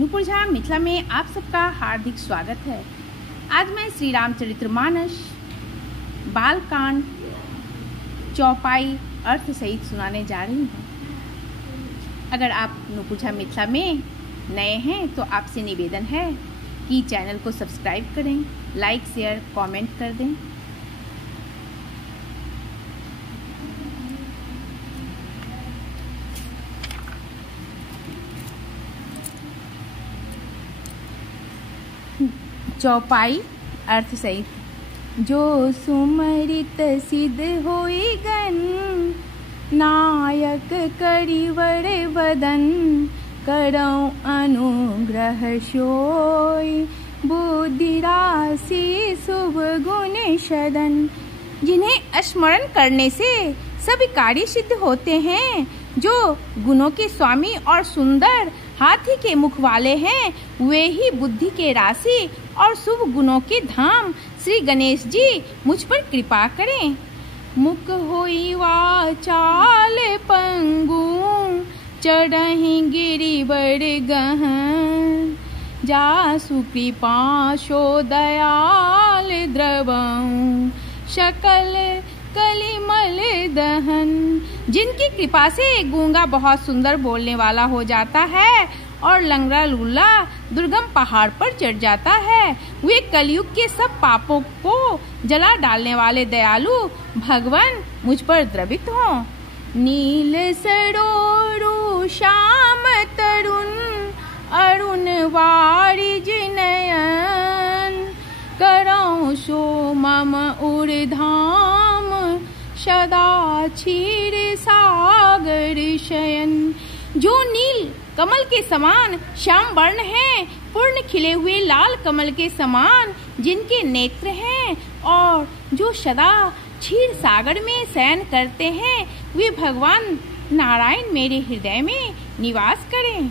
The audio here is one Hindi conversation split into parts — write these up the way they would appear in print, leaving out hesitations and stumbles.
नूपुर झा मिथिला में आप सबका हार्दिक स्वागत है। आज मैं श्री रामचरितमानस बालकांड चौपाई अर्थ सहित सुनाने जा रही हूँ। अगर आप नूपुर झा मिथिला में नए हैं तो आपसे निवेदन है कि चैनल को सब्सक्राइब करें, लाइक शेयर कमेंट कर दें। चौपाई अर्थ सहित। जो सुमरित सिद्ध होई गन, नायक करिवर वदन, करौ अनुग्रह सोई, बुद्धि राशि शुभ गुण सदन। जिन्हें स्मरण करने से सभी कार्य सिद्ध होते हैं, जो गुणों के स्वामी और सुंदर हाथी के मुख वाले हैं, वे ही बुद्धि के राशि और शुभ गुणों के धाम श्री गणेश जी मुझ पर कृपा करें। मुख होई वाचाल पंगु, चढ़हि गिरिवर गहन, जासु कृपा शो दयाल द्रवं, सकल कलिमल दहन। जिनकी कृपा से गूंगा बहुत सुंदर बोलने वाला हो जाता है और लंगड़ा लूला दुर्गम पहाड़ पर चढ़ जाता है, वे कलयुग के सब पापों को जला डालने वाले दयालु भगवान मुझ पर द्रवित हों। नील सरोरु श्याम तरुण, अरुण वारिज नयन, करौ सो मम उर्धाम, सदा क्षीर सागर शयन। जो नील कमल के समान श्याम वर्ण हैं, पूर्ण खिले हुए लाल कमल के समान जिनके नेत्र हैं, और जो सदा क्षीर सागर में शयन करते हैं, वे भगवान नारायण मेरे हृदय में निवास करें।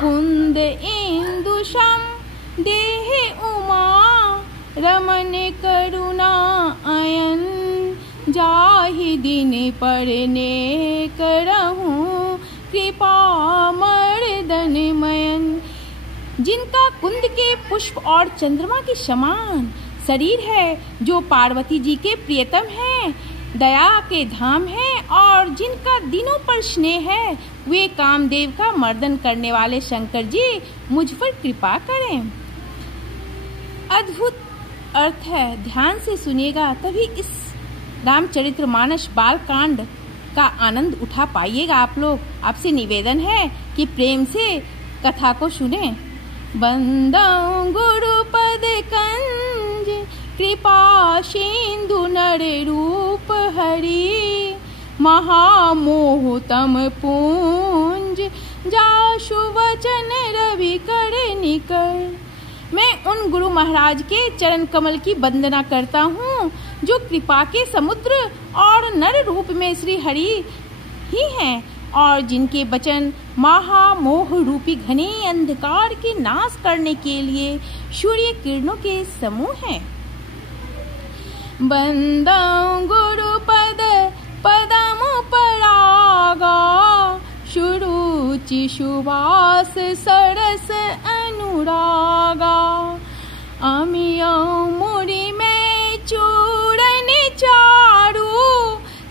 कुंद इंदु सम देह उमा, रमन करुणा अयन, जाहि दिन परने करहूँ कृपा मर्दन मयन। जिनका कुंद के पुष्प और चंद्रमा के समान शरीर है, जो पार्वती जी के प्रियतम हैं, दया के धाम हैं, और जिनका दिनों पर स्नेह है, वे कामदेव का मर्दन करने वाले शंकर जी मुझ पर कृपा करें। अद्भुत अर्थ है, ध्यान से सुनिएगा तभी इस रामचरितमानस बालकांड का आनंद उठा पाइएगा आप लोग। आपसे निवेदन है कि प्रेम से कथा को सुने। बंदौ गुरुपद कंज, कृपा सिंधु नर रूप हरि, महामोह तम पुंज, जासु वचन रवि कर निकर। मैं उन गुरु महाराज के चरण कमल की वंदना करता हूँ, जो कृपा के समुद्र और नर रूप में श्री हरि ही हैं, और जिनके वचन महामोह रूपी घने अंधकार के नाश करने के लिए सूर्य किरणों के समूह हैं। बंदौ गुरुपद पदम परागा, सुरुचि सुवास सरस अनुरागा, अमियौ मुरि में चूरन चारु,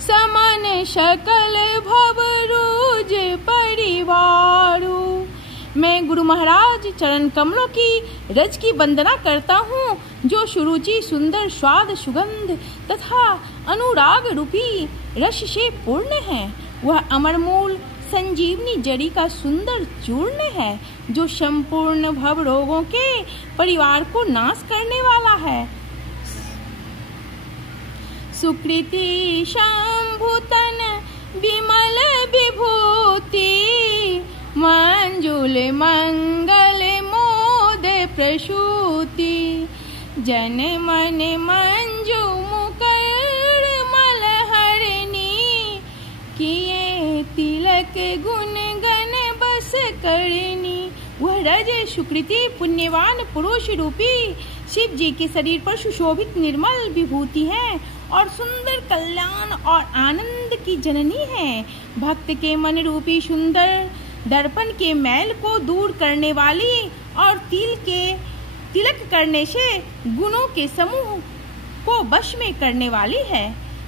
समन सकल भवरूज परिवारु। मैं गुरु महाराज चरण कमलों की रज की वंदना करता हूँ, जो सुरुचि सुंदर स्वाद सुगंध तथा अनुराग रूपी रस से पूर्ण है। वह अमर मूल संजीवनी जड़ी का सुंदर चूर्ण है, जो संपूर्ण भव रोगों के परिवार को नाश करने वाला है। सुकृति शंभुतन विमल विभूति, मंजुल मंगल मोद प्रसूति, जन मन मंजू मुकर मलहरणी, किए तिलक गुण गण बस करनी। वह रज सुकृति पुण्यवान पुरुष रूपी शिव जी के शरीर पर सुशोभित निर्मल विभूति है और सुंदर कल्याण और आनंद की जननी है। भक्त के मन रूपी सुंदर दर्पण के मैल को दूर करने वाली और तिलक करने से गुणों के समूह को वश में करने वाली है।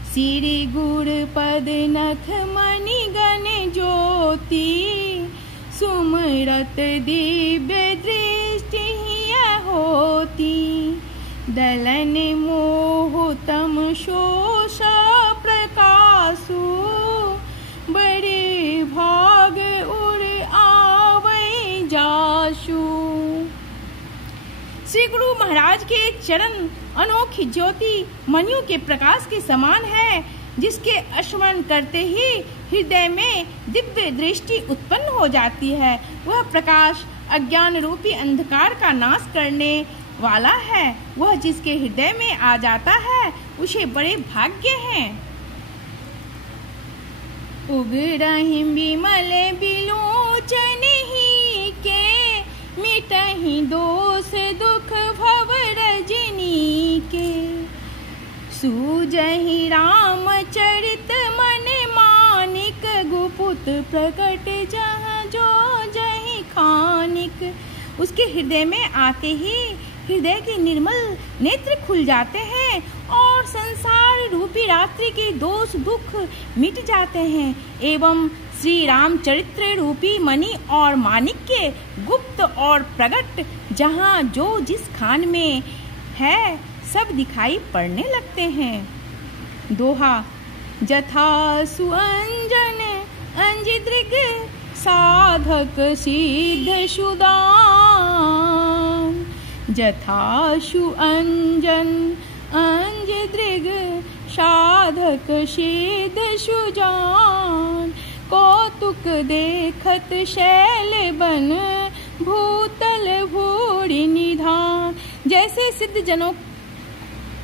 सिरि गुर पद नख मणि गण ज्योति, सुमरत दिव्य दृष्टि होती। दलन मोह तम शोष प्रकाशु, बड़े भाग उड़ आवै जाशु। श्री गुरु महाराज के चरण अनोखी ज्योति मणियों के प्रकाश के समान है, जिसके स्मरण करते ही हृदय में दिव्य दृष्टि उत्पन्न हो जाती है। वह प्रकाश अज्ञान रूपी अंधकार का नाश करने वाला है। वह जिसके हृदय में आ जाता है उसे बड़े भाग्य हैं। उगरहि विमल बिलोचन ही के, मिटहि दोष दुख भव रजनी के। सूजहि रामचरित मन मानिक, गुपुत प्रकट जहाँ जो जहि खानिक। उसके हृदय में आते ही हृदय के निर्मल नेत्र खुल जाते हैं और संसार रूपी रात्रि के दोष दुख मिट जाते हैं, एवं श्री रामचरित्र रूपी मणि और मानिक के गुप्त और प्रकट जहाँ जो जिस खान में है सब दिखाई पड़ने लगते हैं। दोहा। जथा सुअंजन अंजिदृग, साधक सिद्ध सुदान। जथाशु अंजन अंजिदृग, साधक सिद्ध सुजान। कौतुक देखत शैल बन, भूतल भूरि निधान। जैसे सिद्ध जनों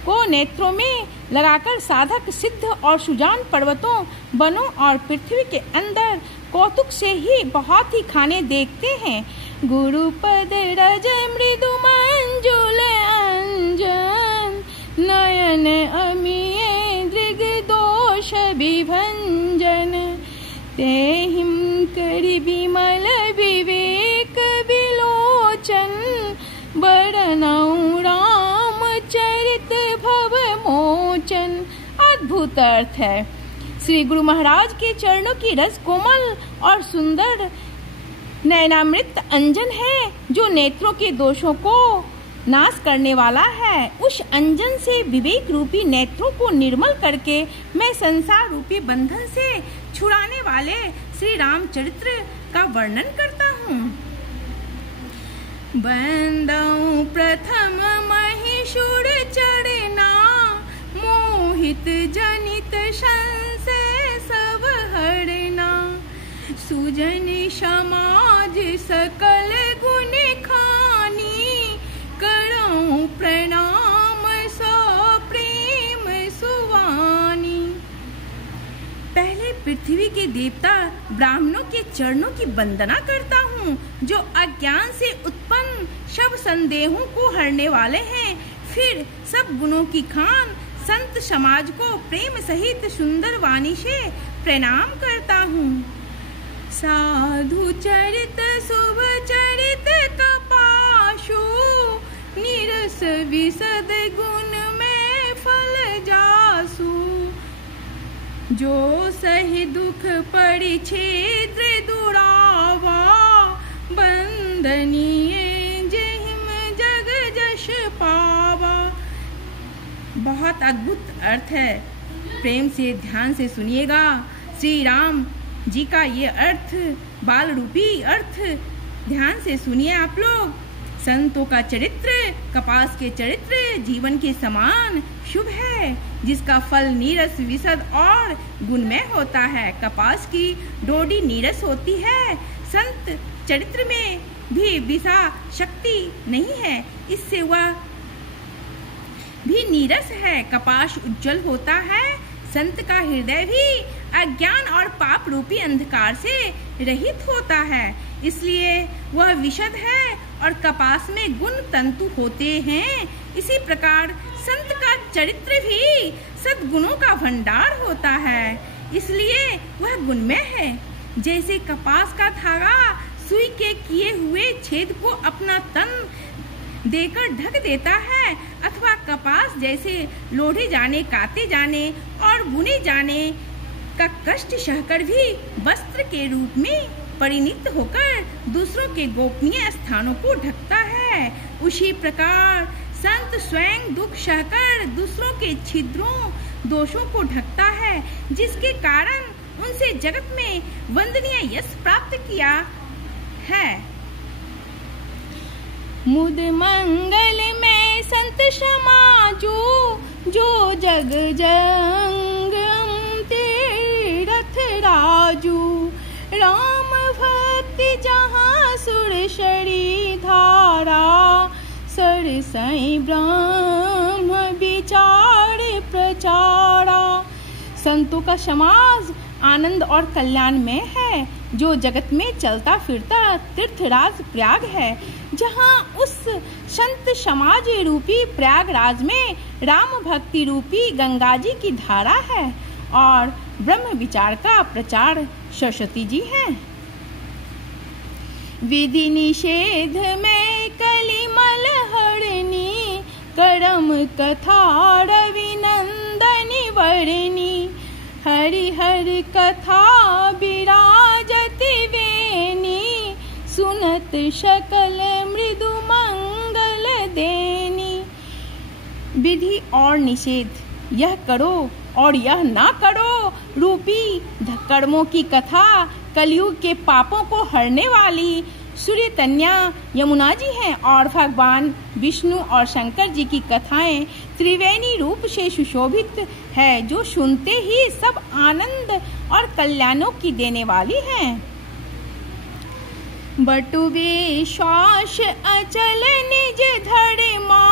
को नेत्रों में लगाकर साधक सिद्ध और सुजान पर्वतों, वनों और पृथ्वी के अंदर कौतुक से ही बहुत ही खाने देखते हैं। गुरुपद रज मृदु मंजुल अंजन, नयन अमीय दृग दोष विभंजन। तेहिं करि विमल विवेक विलोचन, बरनउँ रामचरित भव मोचन। अद्भुत अर्थ है। श्री गुरु महाराज के चरणों की रस कोमल और सुंदर नयनामृत अंजन है, जो नेत्रों के दोषों को नाश करने वाला है। उस अंजन से विवेक रूपी नेत्रों को निर्मल करके मैं संसार रूपी बंधन से छुड़ाने वाले श्री रामचरित्र का वर्णन करता हूँ। बंदौ प्रथम महिषुर चढ़ना, मोहित जनित संशय सब हरना। सुजन समाज सकल गुण खानी, करऊं प्रणाम सो प्रेम सुवानी। पहले पृथ्वी के देवता ब्राह्मणों के चरणों की वंदना करता हूँ, जो अज्ञान से उत्पन्न सब संदेहों को हरने वाले हैं। फिर सब गुणों की खान संत समाज को प्रेम सहित सुंदर वाणी से प्रणाम करता हूँ। साधु चरित शुभ चरित कपाशु, निरस विशद गुण में फल जासु। जो सही दुख परिच्छेद्र दुरावा, बंदनीय जहिम जग जश पावा। बहुत अद्भुत अर्थ है, प्रेम से ध्यान से सुनिएगा। श्री राम जी का ये अर्थ, बाल रूपी अर्थ ध्यान से सुनिए आप लोग। संतों का चरित्र कपास के चरित्र जीवन के समान शुभ है, जिसका फल नीरस विशद और गुणमय होता है। कपास की डोडी नीरस होती है, संत चरित्र में भी विषा शक्ति नहीं है, इससे वह भी नीरस है। कपास उज्जवल होता है, संत का हृदय भी अज्ञान और पाप रूपी अंधकार से रहित होता है, इसलिए वह विशद है और कपास में गुण तंतु होते हैं। इसी प्रकार संत का चरित्र भी सद्गुणों का भंडार होता है, इसलिए वह गुणमय है। जैसे कपास का धागा सुई के किए हुए छेद को अपना तन देकर ढक देता है, अथवा कपास जैसे लोढ़े जाने, काते जाने और बुने जाने का कष्ट सहकर भी वस्त्र के रूप में परिणत होकर दूसरों के गोपनीय स्थानों को ढकता है, उसी प्रकार संत स्वयं दुख सहकर दूसरों के छिद्रों दोषों को ढकता है, जिसके कारण उनसे जगत में वंदनीय यश प्राप्त किया है। मुद मंगल में संत समाजो जो जग जंगम तीरथ राजू, राम भक्ति जहाँ सुरसरी धारा, सरसई ब्रह्म विचार प्रचारा। संतों का समाज आनंद और कल्याण में है, जो जगत में चलता फिरता तीर्थराज प्रयाग है, जहाँ उस संत समाज रूपी प्रयागराज में राम भक्ति रूपी गंगा जी की धारा है और ब्रह्म विचार का प्रचार सरस्वती जी है। विधि निषेध में कलिमल हरणी, करम कथा रविनंदनी वर्णी, हरि हरि कथा विराजति वेणी, सुनत सकल मृदु मंगल देनी। विधि और निषेध, यह करो और यह ना करो रूपी कर्मों की कथा कलयुग के पापों को हरने वाली सूर्य कन्या यमुना जी हैं, और भगवान विष्णु और शंकर जी की कथाएं त्रिवेणी रूप से सुशोभित है, जो सुनते ही सब आनंद और कल्याणों की देने वाली हैं। बटु विश्वास अचल निज धर्मा,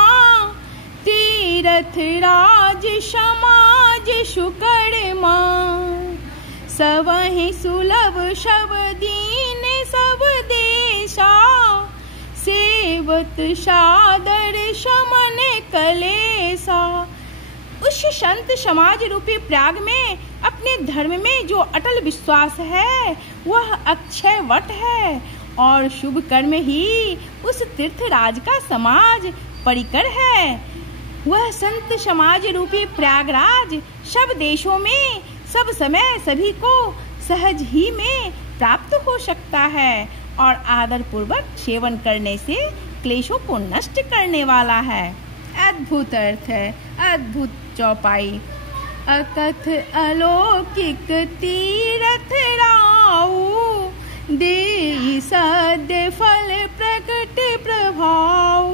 तीरथ राज समाज सुकर्मा, सबहि सुलभ सब दीन सब देशा, सेवत सादर समन कलेसा। उस संत समाज रूपी प्रयाग में अपने धर्म में जो अटल विश्वास है वह अक्षय वट है, और शुभ कर्म ही उस तीर्थराज का समाज परिकर है। वह संत समाज रूपी प्रयागराज सब देशों में सब समय सभी को सहज ही में प्राप्त हो सकता है, और आदर पूर्वक सेवन करने से क्लेशों को नष्ट करने वाला है। अद्भुत अर्थ है, अद्भुत चौपाई। अकथ अलौकिक तीरथ राऊ, दे सद्य फल प्रकट प्रभाव।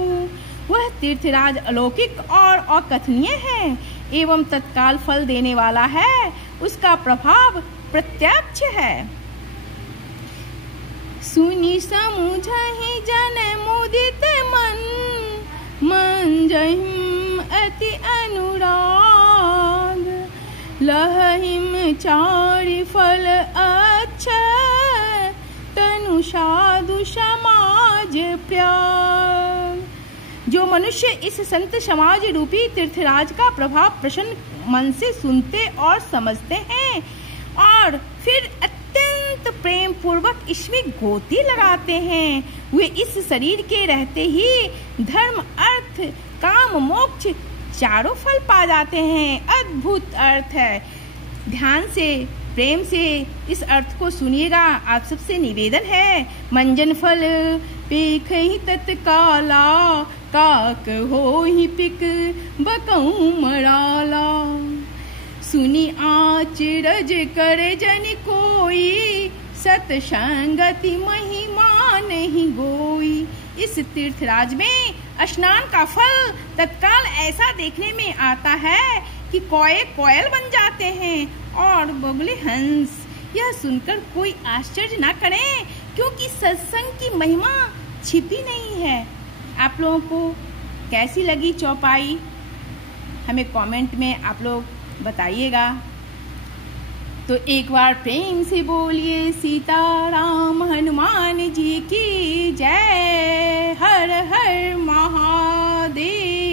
वह तीर्थराज अलौकिक और अकथनीय है एवं तत्काल फल देने वाला है, उसका प्रभाव प्रत्यक्ष है। सुनि समुझहि जन मुदित मन, मंजहिम अति अनुराग, लहिम चारि फल अक्षय, तनु साधु समाज प्रयाग। जो मनुष्य इस संत समाज रूपी तीर्थराज का प्रभाव प्रसन्न मन से सुनते और समझते हैं और फिर अत्यंत प्रेम पूर्वक इसमें गोती लगाते हैं, वे इस शरीर के रहते ही धर्म अर्थ काम मोक्ष चारों फल पा जाते हैं। अद्भुत अर्थ है। ध्यान से प्रेम से इस अर्थ को सुनिएगा। आप सबसे निवेदन है, मंजन फल पेख ही तत्काला, काक हो ही पिक बकऊ मराला। सुनी आचरज करे जन कोई, सतसंगति महिमा नहीं गोई। इस तीर्थराज में स्नान का फल तत्काल ऐसा देखने में आता है कि कौए कोयल बन जाते हैं और बगुले हंस। यह सुनकर कोई आश्चर्य न करे, क्योंकि सत्संग की महिमा छिपी नहीं है। आप लोगों को कैसी लगी चौपाई, हमें कमेंट में आप लोग बताइएगा। तो एक बार प्रेम से बोलिए सीताराम हनुमान जी की जय। हर हर महादेव।